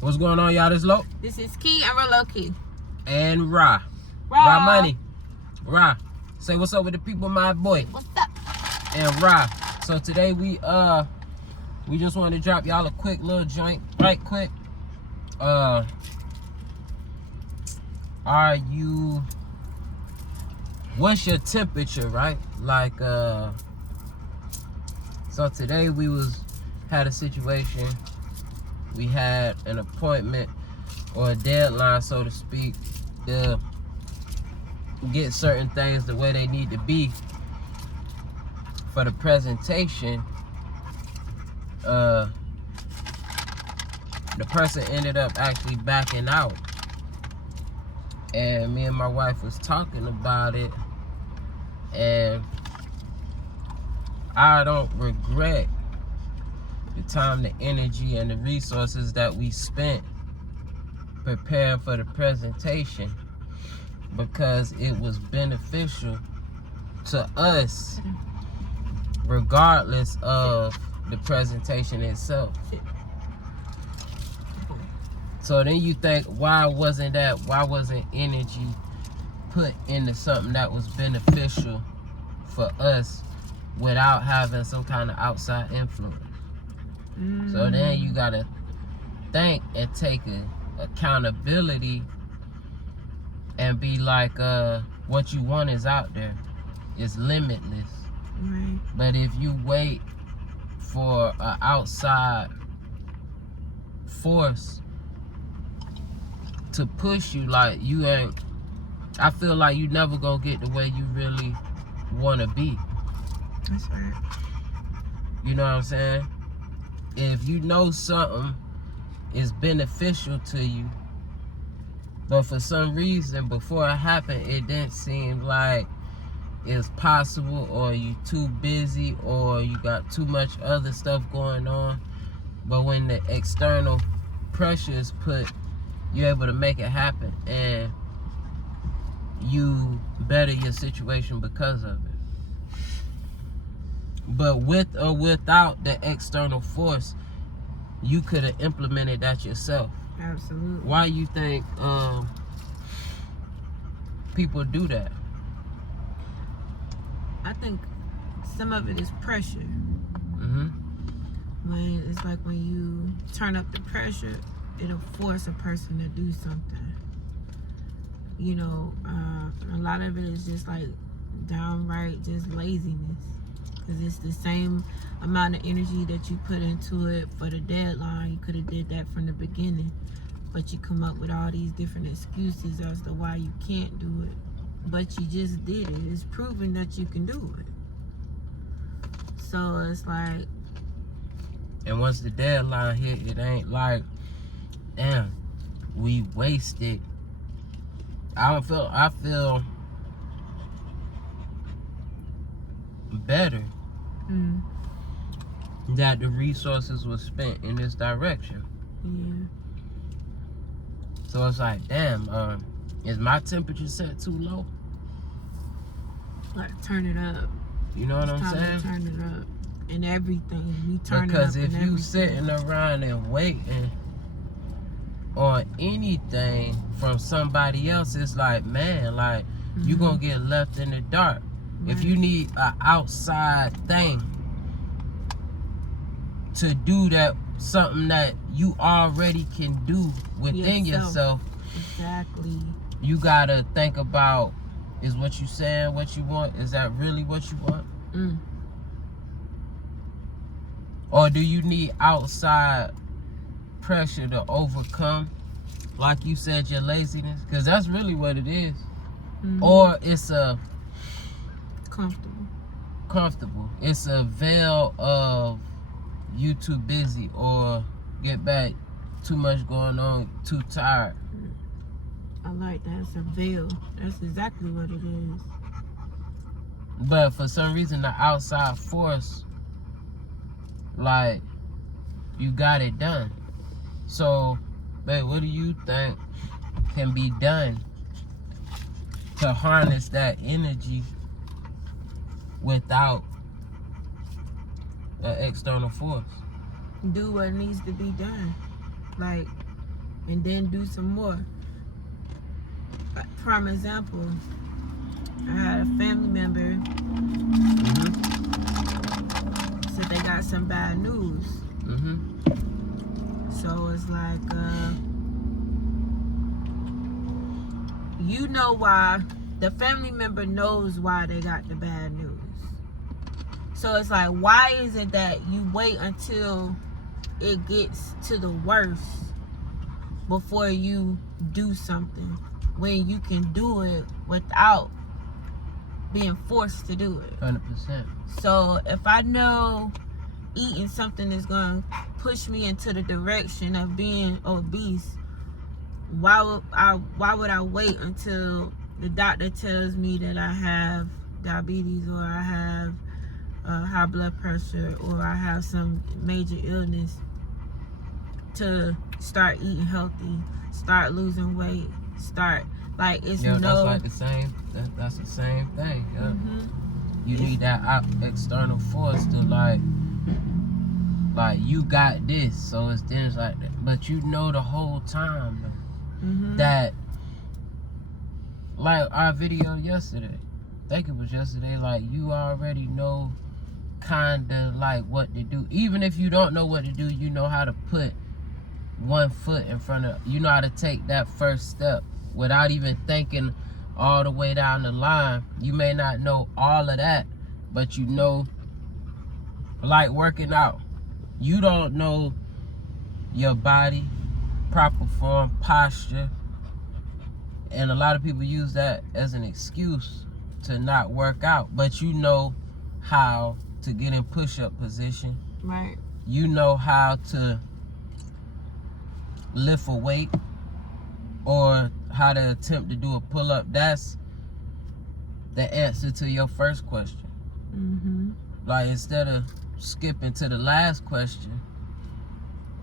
What's going on, y'all? This Lo. This is Key and Lo&Kee. And Ra Money. Ra, say what's up with the people, my boy. What's up? And Ra. So today we just wanted to drop y'all a quick little joint, right quick. What's your temperature, right? Like so today we had a situation. We had an appointment or a deadline, so to speak, to get certain things the way they need to be for the presentation. The person ended up actually backing out, and me and my wife was talking about it, and I don't regret the time, the energy, and the resources that we spent preparing for the presentation, because it was beneficial to us regardless of the presentation itself. So then you think, why wasn't energy put into something that was beneficial for us without having some kind of outside influence? So then you gotta think and take accountability and be like, what you want is out there. It's limitless. Right. But if you wait for an outside force to push you, like, I feel like you never gonna get the way you really wanna be. That's right. You know what I'm saying? If you know something is beneficial to you, but for some reason before it happened it didn't seem like it's possible, or you too busy, or you got too much other stuff going on, but when the external pressure is put, you're able to make it happen, and you better your situation because of it. But with or without the external force, you could have implemented that yourself. Absolutely. Why you think people do that? I think some of it is pressure. When it's like when you turn up the pressure, it'll force a person to do something. You know, a lot of it is just like downright just laziness. Because it's the same amount of energy that you put into it for the deadline. You could have did that from the beginning. But you come up with all these different excuses as to why you can't do it. But you just did it. It's proven that you can do it. So it's like... And once the deadline hit, it ain't like, damn, we wasted. I feel better that the resources were spent in this direction. Yeah. So it's like, damn, is my temperature set too low? Like, turn it up. You know what It's I'm saying? time to turn it up. And everything. We turn Because it up. if you sitting around and waiting on anything from somebody else, it's like, man, like, you gonna get left in the dark. Right. If you need an outside thing to do that, something that you already can do within yourself, exactly, you gotta think about, is what you saying what you want? Is that really what you want? Or do you need outside pressure to overcome, like you said, your laziness? Because that's really what it is. Or it's a comfortable. It's a veil of you too busy, or get back, too much going on, too tired. I like that. It's a veil. That's exactly what it is. But for some reason, the outside force, like, you got it done. So, babe, what do you think can be done to harness that energy without an external force? Do what needs to be done. Like, and then do some more. Prime example, I had a family member said they got some bad news. So it's like, you know why, the family member knows why they got the bad news. So it's like, why is it that you wait until it gets to the worst before you do something, when you can do it without being forced to do it? 100%. So if I know eating something is going to push me into the direction of being obese, why would I wait until the doctor tells me that I have diabetes, or I have high blood pressure, or I have some major illness, to start eating healthy, start losing weight, start, like, it's Yeah, no... that's like the same, that's the same thing. Yeah. You need that external force to like you got this, so it's things like that. But you know the whole time though, that, like our video yesterday, I think it was yesterday, like you already know kinda like what to do. Even if you don't know what to do, you know how to put one foot in front of, you know how to take that first step without even thinking all the way down the line. You may not know all of that, but you know, like working out, you don't know your body, proper form, posture, and a lot of people use that as an excuse to not work out. But you know how to get in push-up position, Right. you know how to lift a weight, or how to attempt to do a pull-up. That's the answer to your first question. Like, instead of skipping to the last question,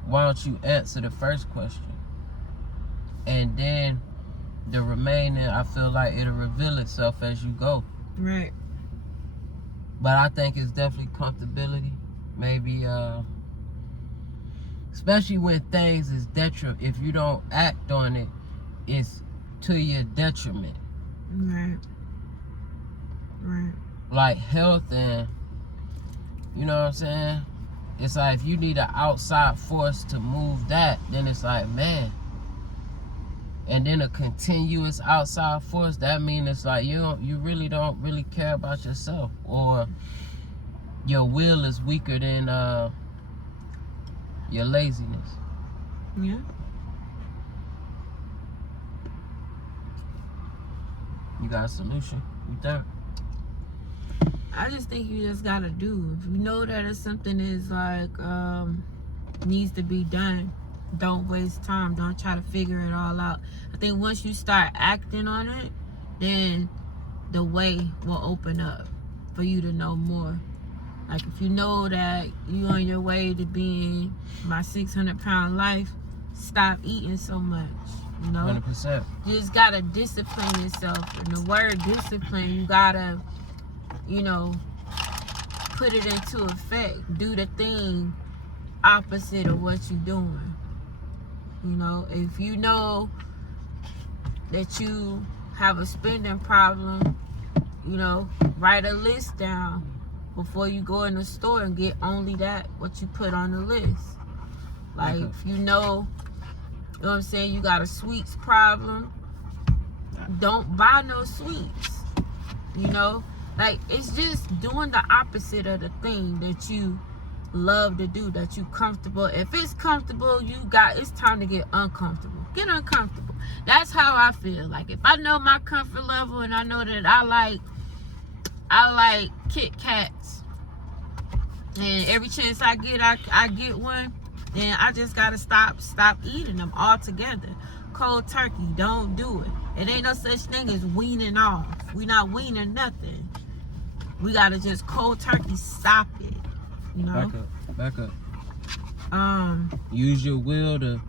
why don't you answer the first question? And then the remaining, I feel like it'll reveal itself as you go. Right. But I think it's definitely comfortability. Maybe, especially when things is detriment, if you don't act on it, it's to your detriment. Right. Right. Like health, and you know what I'm saying? It's like if you need an outside force to move that, then it's like, man. And then a continuous outside force, that means it's like you really don't really care about yourself, or your will is weaker than your laziness. Yeah. You got a solution? You think? I just think you just gotta do. If you know that it's something is like needs to be done, don't waste time. Don't try to figure it all out. I think once you start acting on it, then the way will open up for you to know more. Like, if you know that you on your way to being my 600-pound life, stop eating so much. You know, 100%. you just gotta discipline yourself. And the word discipline, you gotta, you know, put it into effect. Do the thing opposite of what you're doing. You know, if you know that you have a spending problem, you know, write a list down before you go in the store and get only that, what you put on the list. Like, if you know what I'm saying, you got a sweets problem, don't buy no sweets. You know, like, it's just doing the opposite of the thing that you love to do, that you comfortable. If it's comfortable, it's time to get uncomfortable. Get uncomfortable. That's how I feel. Like, if I know my comfort level and I know that I like Kit Kats, and every chance I get one, then I just gotta stop eating them altogether. Cold turkey, don't do it. It ain't no such thing as weaning off. We not weaning nothing. We gotta just cold turkey stop it. You know? Back up. Use your will to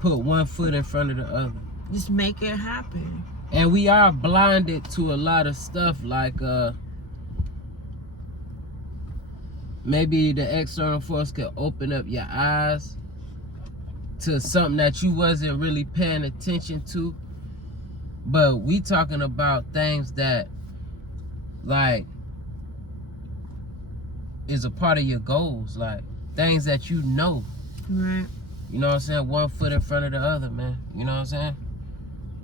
put one foot in front of the other. Just make it happen. And we are blinded to a lot of stuff, like maybe the external force can open up your eyes to something that you wasn't really paying attention to. But we talking about things that like is a part of your goals, like things that you know. Right. You know what I'm saying? One foot in front of the other, man. You know what I'm saying?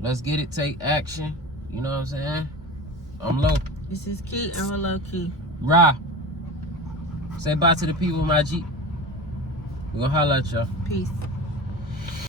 Let's get it, take action. You know what I'm saying? I'm Low. This is Key and we're Lo&Kee. Ra. Say bye to the people, my G. We're gonna holler at y'all. Peace.